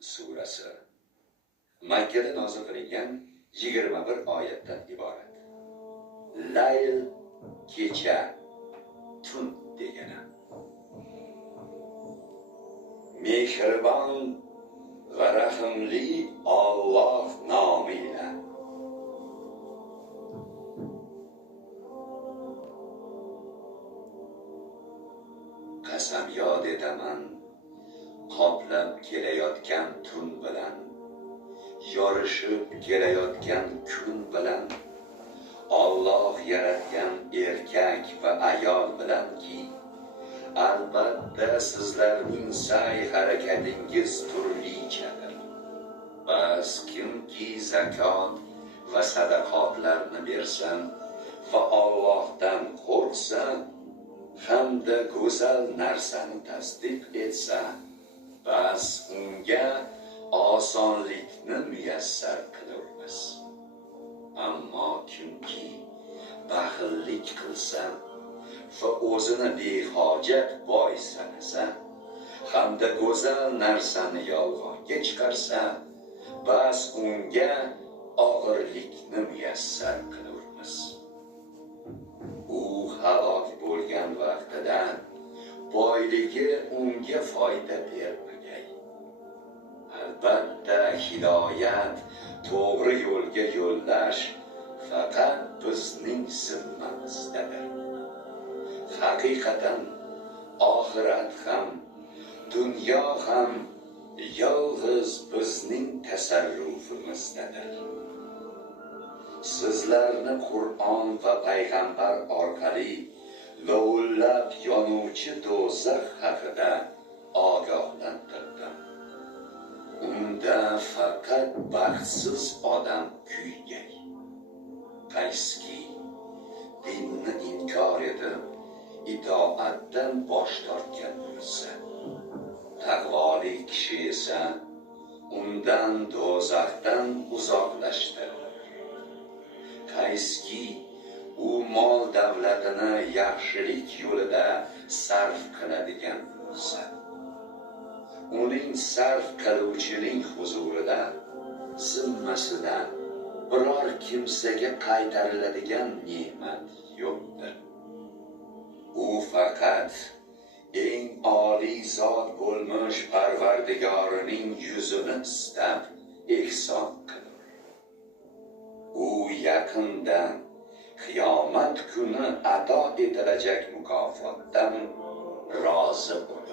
surasi Makkada nozil qilingan 21 oyatdan iborat. Layl kecha, tun degani. Mehribon va rahimli Alloh nomiyle. Qasam yod etaman qoplab kelayotgan tun bilan, yorishib kelayotgan kun bilan, Alloh yaratgan erkak va ayol bilanki, albatta sizlarning sa'y harakatingiz turlichadir. Bas kimki zakot va sadaqotlarni bersa va Allohdan qo'rqsa hamda go'zal narsani tasdiq etsa, bas unga osonlikni muyassar qilurmiz. Ammo kimki baxillik qilsa va o'zini behojat boy sanasa hamda go'zal narsani yolg'onga chiqarsa, bas unga og'irlikni muyassar qilurmiz. U halok bo'lgan vaqtida boyligi unga foyda bermagay. Albatta hidoyat, to'g'ri yo'lga yo'llash faqat bizning zimmamizdadir. Haqiqatan oxirat ham, dunyo ham yolg'iz bizning tasarrufimizdadir. Sizlarni Qur'on va payg'ambar orqali lovullab yonuvchi do'zax haqida ogohlantirdim. Unda faqat baxtsiz odam kuygay. Qayski dinni inkor etib, itoatdan bosh tortgan bo'lsa, taqvoli kishi esa undan do'zaxdan uzoqlashtiriladi. Qayski u mol davlatini yaxshilik yo'lida sarf qiladigan bo'lsa, uning sarf qiluvchining huzurida zimmasida biror kimsaga qaytariladigan ne'mat yo'qdir. U faqat eng oliy zot bo'lmish Parvardigorining yuzini istab ihson qilur. U yaqinda qiyomat kuni ato etilajak mukofotdan rozi bo'ladi.